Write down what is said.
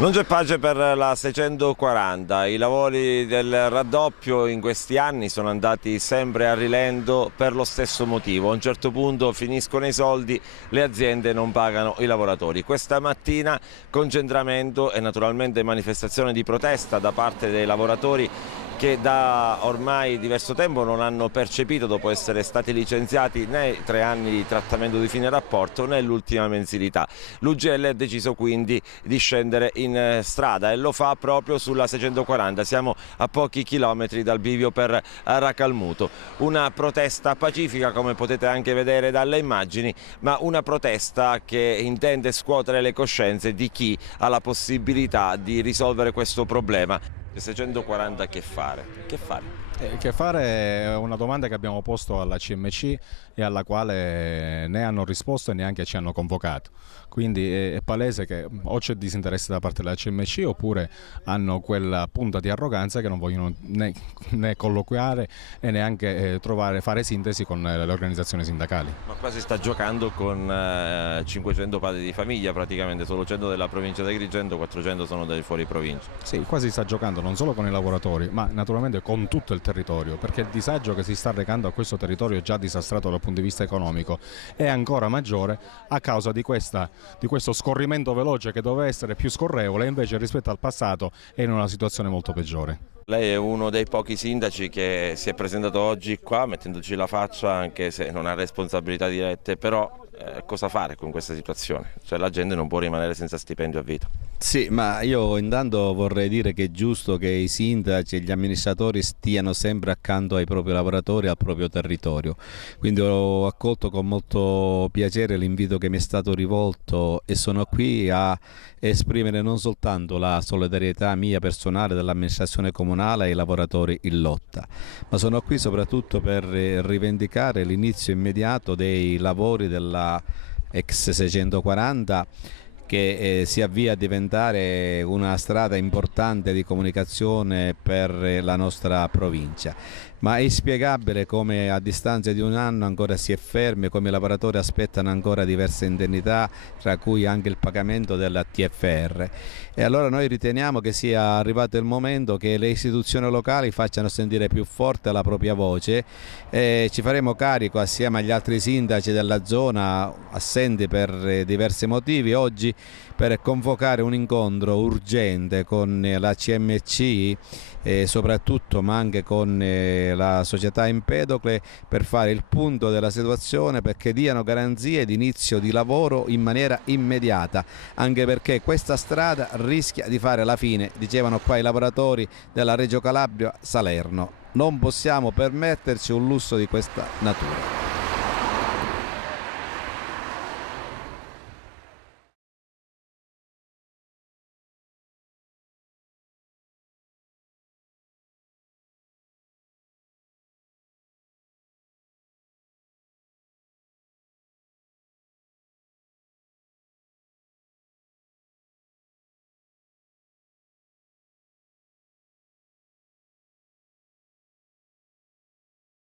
Non c'è pace per la 640, i lavori del raddoppio in questi anni sono andati sempre a rilento per lo stesso motivo. A un certo punto finiscono i soldi, le aziende non pagano i lavoratori. Questa mattina concentramento e naturalmente manifestazione di protesta da parte dei lavoratori che da ormai diverso tempo non hanno percepito, dopo essere stati licenziati, né 3 anni di trattamento di fine rapporto né l'ultima mensilità. L'UGL ha deciso quindi di scendere in strada e lo fa proprio sulla 640, siamo a pochi chilometri dal bivio per Racalmuto. Una protesta pacifica, come potete anche vedere dalle immagini, ma una protesta che intende scuotere le coscienze di chi ha la possibilità di risolvere questo problema. 640 che fare? Che fare? Che fare è una domanda che abbiamo posto alla CMC e alla quale né hanno risposto e neanche ci hanno convocato. Quindi è palese che o c'è disinteresse da parte della CMC oppure hanno quella punta di arroganza che non vogliono né colloquiare e neanche fare sintesi con le organizzazioni sindacali. Ma qua si sta giocando con 500 padri di famiglia praticamente, solo 100 della provincia di Agrigento, 400 sono dei fuori provincia. Sì, qua si sta giocando non solo con i lavoratori ma naturalmente con tutto il territorio, perché il disagio che si sta recando a questo territorio già disastrato dal punto di vista economico è ancora maggiore a causa di questo scorrimento veloce che doveva essere più scorrevole e invece rispetto al passato è in una situazione molto peggiore. Lei è uno dei pochi sindaci che si è presentato oggi qua mettendoci la faccia, anche se non ha responsabilità dirette, però cosa fare con questa situazione? Cioè la gente non può rimanere senza stipendio a vita. Sì, ma io intanto vorrei dire che è giusto che i sindaci e gli amministratori stiano sempre accanto ai propri lavoratori e al proprio territorio. Quindi ho accolto con molto piacere l'invito che mi è stato rivolto e sono qui a esprimere non soltanto la solidarietà mia personale dell'amministrazione comunale ai lavoratori in lotta, ma sono qui soprattutto per rivendicare l'inizio immediato dei lavori della ex 640 che si avvia a diventare una strada importante di comunicazione per la nostra provincia. Ma è inspiegabile come a distanza di un anno ancora si è fermi, come i lavoratori aspettano ancora diverse indennità, tra cui anche il pagamento della TFR. E allora noi riteniamo che sia arrivato il momento che le istituzioni locali facciano sentire più forte la propria voce e ci faremo carico assieme agli altri sindaci della zona assenti per diversi motivi oggi per convocare un incontro urgente con la CMC soprattutto, ma anche con la società Empedocle per fare il punto della situazione, perché diano garanzie di inizio di lavoro in maniera immediata, anche perché questa strada rischia di fare la fine, dicevano qua i lavoratori della Reggio Calabria Salerno. Non possiamo permetterci un lusso di questa natura.